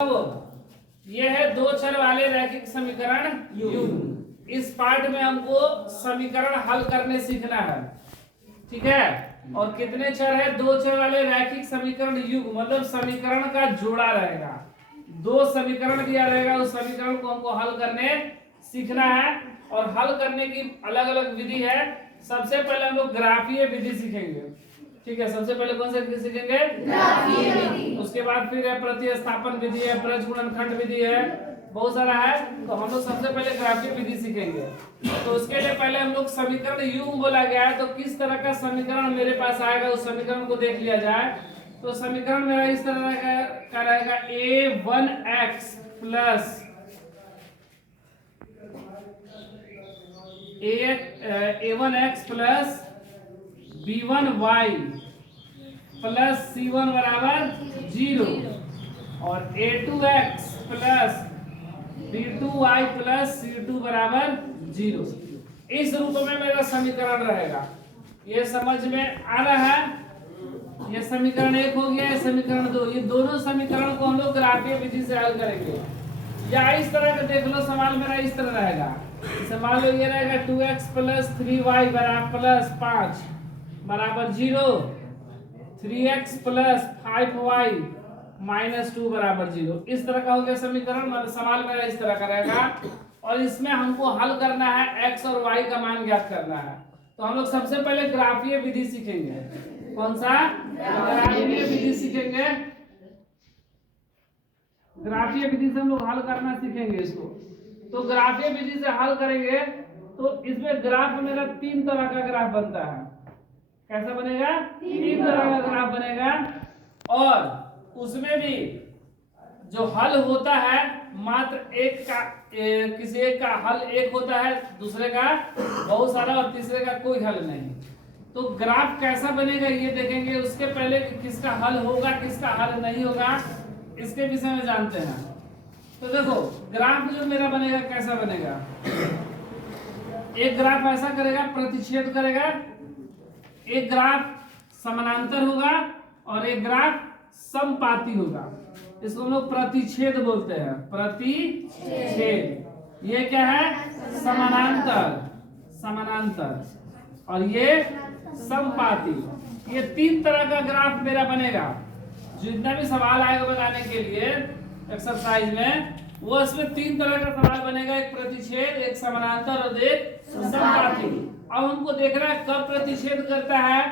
अब ये है दो चर वाले रैखिक समीकरण युग्म। इस पार्ट में हमको समीकरण हल करने सीखना है, ठीक है। और कितने चर है? दो चर वाले रैखिक समीकरण युग्म, मतलब समीकरण का जोड़ा रहेगा। दो समीकरण दिया रहेगा, उस समीकरण को हमको हल करने सीखना है। और हल करने की अलग अलग विधि है। सबसे पहले हम लोग ग्राफीय विधि सीखेंगे, ठीक है। सबसे पहले कौन सा विधि सीखेंगे? ग्राफीय विधि। उसके बाद फिर है प्रतिस्थापन विधि है, प्रज गुणनखंड विधि है, बहुत सारा है। तो हम लोग सबसे पहले ग्राफीय विधि सीखेंगे। तो उसके लिए पहले हम लोग समीकरण युग्म बोला गया है, तो किस तरह का समीकरण मेरे पास आएगा उस समीकरण को देख लिया जाए। तो समीकरण मेरा इस तरह का रहेगा, a1x plus a1x plus b1y plus c1 बराबर 0 और a2x plus b2y plus c2 बराबर 0। इस रूप में मेरा समीकरण रहेगा। ये समझ में आ रहा है? ये समीकरण एक हो गया, ये समीकरण दो। ये दोनों समीकरण को हम लोग ग्राफीय विधि से हल करेंगे। या इस तरह का देख लो, सवाल मेरा इस तरह रहेगा। मान लो ये रहेगा 2x प्लस 3y बराबर प्लस 5 बराबर 0, 3x प्लस 5y माइनस 2 बराबर 0। इस तरह का हो गया समीकरण। मतलब सवाल मेरा इस तरह का रहेगा। और इसमें हमको हल करना है, x और y का मान ज्ञात करना है। तो हम लोग सबसे पहले ग्राफीय विधि सीखेंगे। कौन सा? ग्राफीय विधि सीखेंगे। ग्राफीय विधि से हम लोग हल करना सीखेंगे इसको। तो ग्राफीय विधि से हल करेंगे तो इसमें ग्राफ मेरा तीन तरह का ग्राफ बनता है। कैसा बनेगा? तीन तरह का ग्राफ बनेगा। और उसमें भी जो हल होता है मात्र एक का, किसी एक का हल एक होता है, दूसरे का बहुत सारा और तीसरे का कोई हल नहीं। तो ग्राफ कैसा बनेगा ये देखेंगे। उसके पहले किसका हल होगा किसका हल नहीं होगा इसके विषय में जानते हैं। तो देखो ग्राफ जो मेरा बनेगा कैसा बनेगा। एक ग्राफ ऐसा करेगा, प्रतिच्छेद करेगा। एक ग्राफ समानांतर होगा और एक ग्राफ समपाती होगा। इसको हम लोग प्रतिच्छेद बोलते हैं, प्रतिच्छेद। ये क्या है? समानांतर, समानांतर। और ये समपाती। ये तीन तरह का ग्राफ मेरा बनेगा। जितना भी सवाल आएगा बनाने के लिए एक्सरसाइज में, वो इसमें तीन तरह का सवाल बनेगा, एक प्रतिच्छेद, एक समानांतर और एक समपाती। अब हमको देखना है कब प्रतिच्छेद करता है,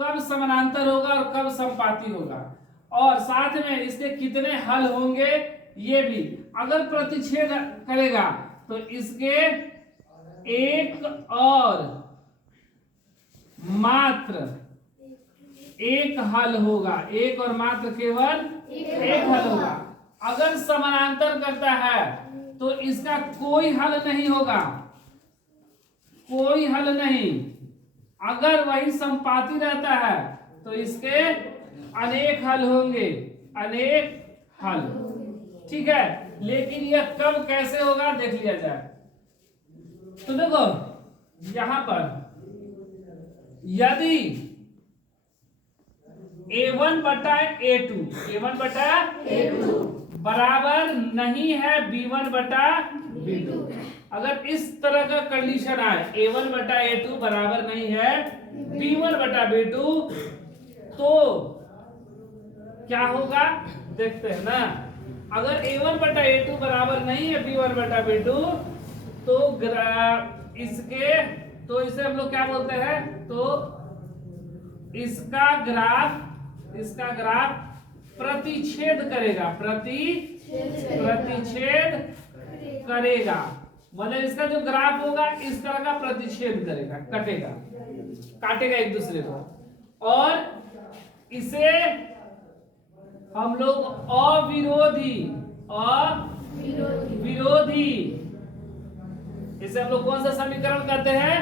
कब समानांतर होगा और कब समपाती होगा, और साथ में इसके कितने हल होंगे ये भी। अगर प्रतिच्छेद करेगा तो इसके एक और मात्र एक हल होगा, एक और मात्र केवल एक हल होगा। अगर समानांतर करता है तो इसका कोई हल नहीं होगा, कोई हल नहीं। अगर वही समपाती रहता है तो इसके अनेक हल होंगे, अनेक हल, ठीक है। लेकिन यह कब कैसे होगा देख लिया जाए। तो देखो यहां पर यदि a1 बटा a2 बराबर नहीं है b1 बटा b2, अगर इस तरह का कंडीशन आए a1 बटा a2 बराबर नहीं है b1 बटा b2, तो क्या होगा देखते हैं ना। अगर a1 बटा a2 बराबर नहीं है b1 बटा b2, तो इसे हम लोग क्या बोलते हैं? तो इसका ग्राफ प्रतिच्छेद करेगा, प्रतिच्छेद करेगा। मतलब इसका जो ग्राफ होगा इस तरह का प्रतिच्छेद करेगा, काटेगा एक दूसरे को। और इसे हम लोग अविरोधी, इसे हम लोग कौन सा समीकरण कहते हैं?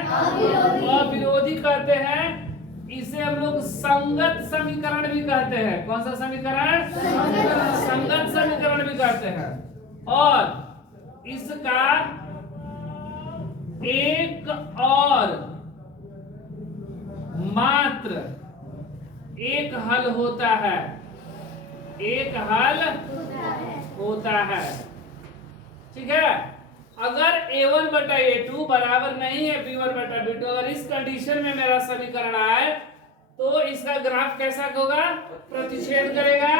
अविरोधी कहते हैं। इसे हम लोग संगत समीकरण भी कहते हैं। कौन सा समीकरण? संगत समीकरण भी कहते हैं। और इसका एक और मात्र एक हल होता है, एक हल होता है। ठीक है, अगर a1 बटा a2 बराबर नहीं है b1 बटा b2, अगर इस कंडीशन में मेरा समीकरण आए तो इसका ग्राफ कैसा होगा? प्रतिच्छेद करेगा।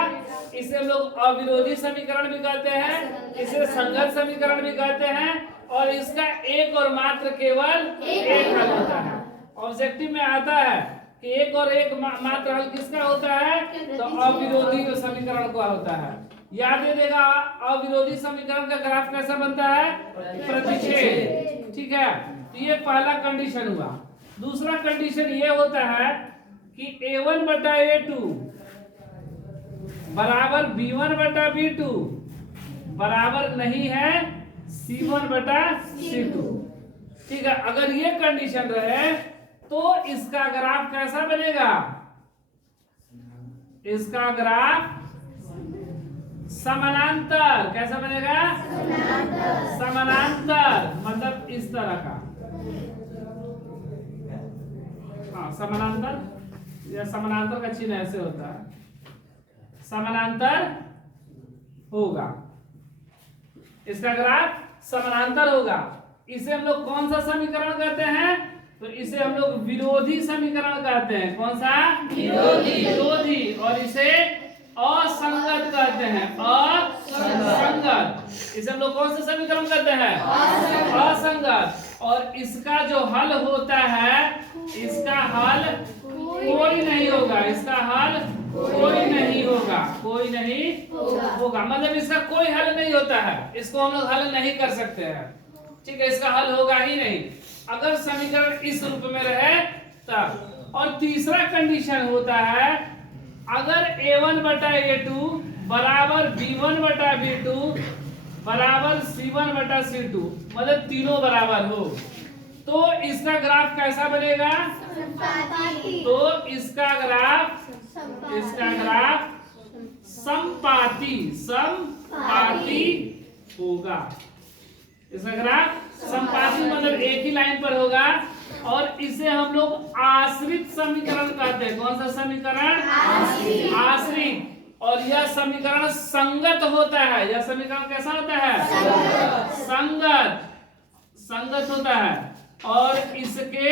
इसे हम लोग अविरोधी समीकरण भी कहते हैं, इसे संगत समीकरण भी कहते हैं, और इसका एक और मात्र केवल एक हल होता है। ऑब्जेक्टिव में आता है कि एक और एक मात्र हल किसका होता है? तो अविरोधी समीकरण का होता है। याद देगा अविरोधी समीकरण का ग्राफ कैसा बनता है? प्रतिच्छेद। ठीक है, तो ये पहला कंडीशन हुआ। दूसरा कंडीशन ये होता है कि a1 बटा a2 बराबर b1 बटा b2 बराबर नहीं है c1 बटा c2। ठीक है, अगर ये कंडीशन रहे तो इसका ग्राफ कैसा बनेगा? इसका ग्राफ समानांतर। कैसा बनेगा? समानांतर मतलब इस तरह का। हाँ, समानांतर या समानांतर का चिन्ह ऐसे होता है, समानांतर होगा। इसका ग्राफ समानांतर होगा। इसे हम लोग कौन सा समीकरण कहते हैं? तो इसे हम लोग विरोधी समीकरण कहते हैं। कौन सा? विरोधी। और इसे असंगत कहते हैं। असंगत। इसे हम लोग कौन सा समीकरण कहते हैं? असंगत। और इसका जो हल होता है, इसका हल कोई नहीं होगा। इसका हल कोई नहीं होगा। कोई नहीं होगा मतलब इसका कोई हल नहीं होता है। इसको हम लोग हल नहीं कर सकते हैं। ठीक है, इसका हल होगा ही नहीं अगर समीकरण इस रूप में रहे तब। और तीसरा कंडीशन होता है अगर a1 बटा a2 बराबर b1 बटा b2 बराबर c1 बटा c2 मतलब तीनों बराबर हो तो इसका ग्राफ कैसा बनेगा? तो इसका ग्राफ समपाती होगा। इसका ग्राफ समपाती मतलब एक ही लाइन पर होगा। और इसे हम लोग आश्रित समीकरण कहते हैं। कौन सा समीकरण? आश्रित। और यह समीकरण संगत होता है। यह समीकरण कैसा होता है? संगत होता है। और इसके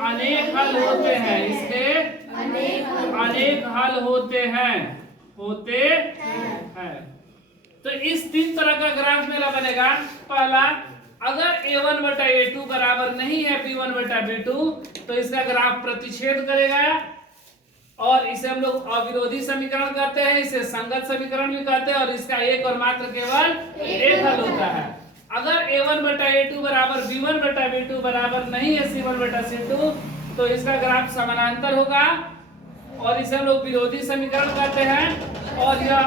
अनेक हल होते हैं। इसके अनेक हल होते हैं। तो इस तीन तरह का ग्राफ मेरा बनेगा। पहला, अगर a1 बटा a2 बराबर नहीं है b1 बटा b2 तो इसका ग्राफ प्रतिच्छेद करेगा। और इसे हम लोग अविरोधी समीकरण कहते हैं, इसे संगत समीकरण भी कहते हैं। और इसका एक और मात्र केवल एक हल होता है। अगर a1 बटा a2 बराबर b1 बटा b2 बराबर नहीं है c1 बटा c2 तो इसका ग्राफ समानांतर होगा। और इसे हम लोग विरोधी समीकरण कहते हैं। और यह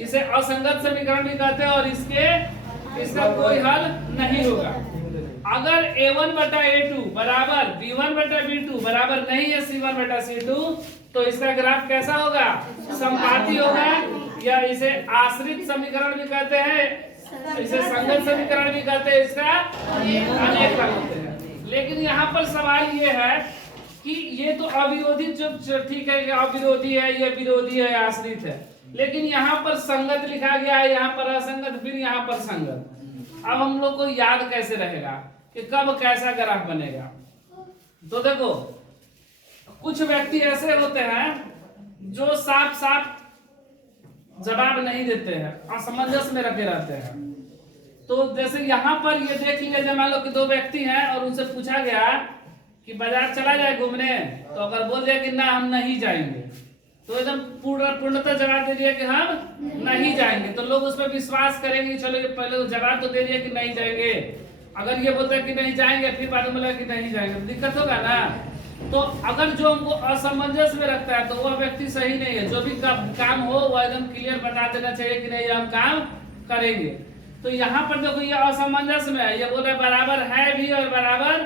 इसे असंगत समीकरण भी कहते हैं। और इसका कोई हल नहीं होगा। अगर a1 बटा a2 बराबर b1 बटा b2 बराबर नहीं है c1 बटा c2 तो इसका ग्राफ कैसा होगा? समपाती होगा। या इसे आश्रित समीकरण भी कहते हैं, इसे संगत समीकरण भी कहते हैं। इसका अनेक हल होते हैं। लेकिन यहाँ पर सवाल ये है कि ये तो अविरोधी जो ठीक है, ये अविरोधी है, ये विरोधी है, आश्रित है। लेकिन यहाँ पर संगत लिखा गया है, यहाँ पर असंगत, फिर यहाँ पर संगत। अब हम लोग को याद कैसे रहेगा कि कब कैसा ग्राफ बनेगा? तो देखो, कुछ व्यक्ति ऐसे होते हैं जो साफ साफ जवाब नहीं देते हैं, असमंजस में रखे रहते हैं। तो जैसे यहाँ पर ये देख लीजिए, जब मान लो कि दो व्यक्ति हैं और उनसे पूछा गया कि बाजार चला जाए घूमने, तो अगर बोल दिया कि ना हम नहीं जाएंगे तो एकदम पूर्णतः जवाब दे दिया कि हम नहीं जाएंगे, तो लोग उस पर विश्वास करेंगे। चलो ये पहले जवाब तो दे दिया कि नहीं जाएंगे। अगर ये बोलते हैं कि नहीं जाएंगे फिर बाद में बोला कि नहीं जाएंगे तो दिक्कत होगा ना। तो अगर जो हमको असमंजस में रखता है तो वह व्यक्ति सही नहीं है। जो भी काम हो वह एकदम क्लियर बता देना चाहिए कि नहीं हम काम करेंगे। तो यहाँ पर देखो ये असमंजस में है, ये बोल रहे बराबर है भी और बराबर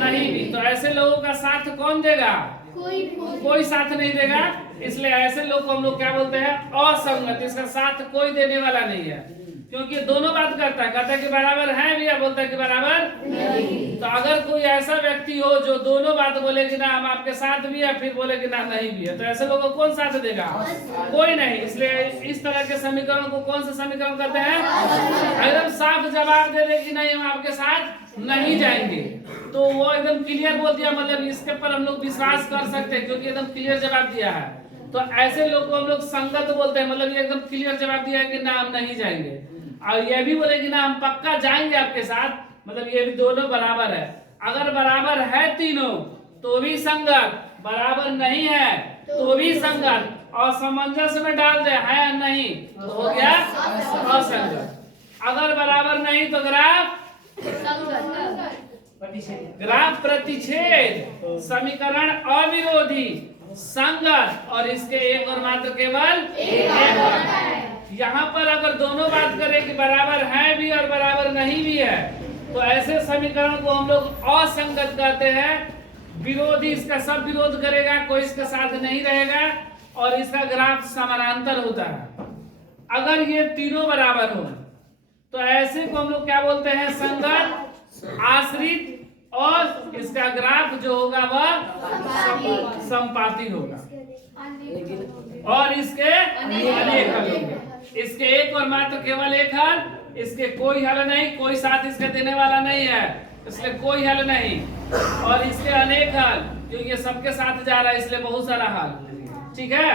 नहीं भी। तो ऐसे लोगों का साथ कौन देगा? कोई साथ नहीं देगा। इसलिए ऐसे लोग को हम लोग क्या बोलते हैं? असंगत। इसका साथ कोई देने वाला नहीं है। क्योंकि दोनों बात करता है, कहता है कि बराबर है भी या बोलता है कि बराबर नहीं। तो अगर कोई ऐसा व्यक्ति हो जो दोनों बात बोले कि ना हम आपके साथ भी है, फिर बोले कि ना नहीं भी है, तो ऐसे लोगों को कौन साथ देगा? कोई नहीं। इसलिए इस तरह के समीकरण को कौन सा समीकरण कहते हैं? एकदम साफ जवाब दे दे कि नहीं हम आपके साथ नहीं जाएंगे, तो वो एकदम क्लियर बोल दिया, मतलब इसके पर हम लोग विश्वास कर सकते हैं क्योंकि एकदम क्लियर जवाब दिया है। तो ऐसे लोग को हम लोग संगत बोलते हैं, मतलब ये एकदम क्लियर जवाब दिया है कि ना हम नहीं जाएंगे। और ये भी बोले कि ना हम पक्का जाएंगे आपके साथ, मतलब ये भी दोनों बराबर है। अगर बराबर है तीनों तो भी संगत, बराबर नहीं है तो भी संगत, और सामंजस्य में डाल दे है या नहीं तो हो गया असंगत। अगर बराबर नहीं तो ग्राफ प्रतिच्छेद, समीकरण अविरोधी, संगत, और इसके एक और मात्र केवल एक। यहाँ पर अगर दोनों बात करें कि बराबर है भी और बराबर नहीं भी है, तो ऐसे समीकरण को हम लोग असंगत कहते हैं। विरोधी, इसका सब विरोध करेगा, कोई इसके साथ नहीं रहेगा, और इसका ग्राफ समानांतर होता है। अगर ये तीनों बराबर हो तो ऐसे को हम लोग क्या बोलते हैं? संगत, आश्रित, और इसका ग्राफ जो होगा वह संपाती होगा, और इसके अनेक हल होंगे। इसके एक और मात्र केवल एक हल, इसके कोई हल नहीं, कोई साथ इसके देने वाला नहीं है, इसलिए कोई हल नहीं। और इसके अनेक हल, क्योंकि ये सबके साथ जा रहा है इसलिए बहुत सारा हल। ठीक है।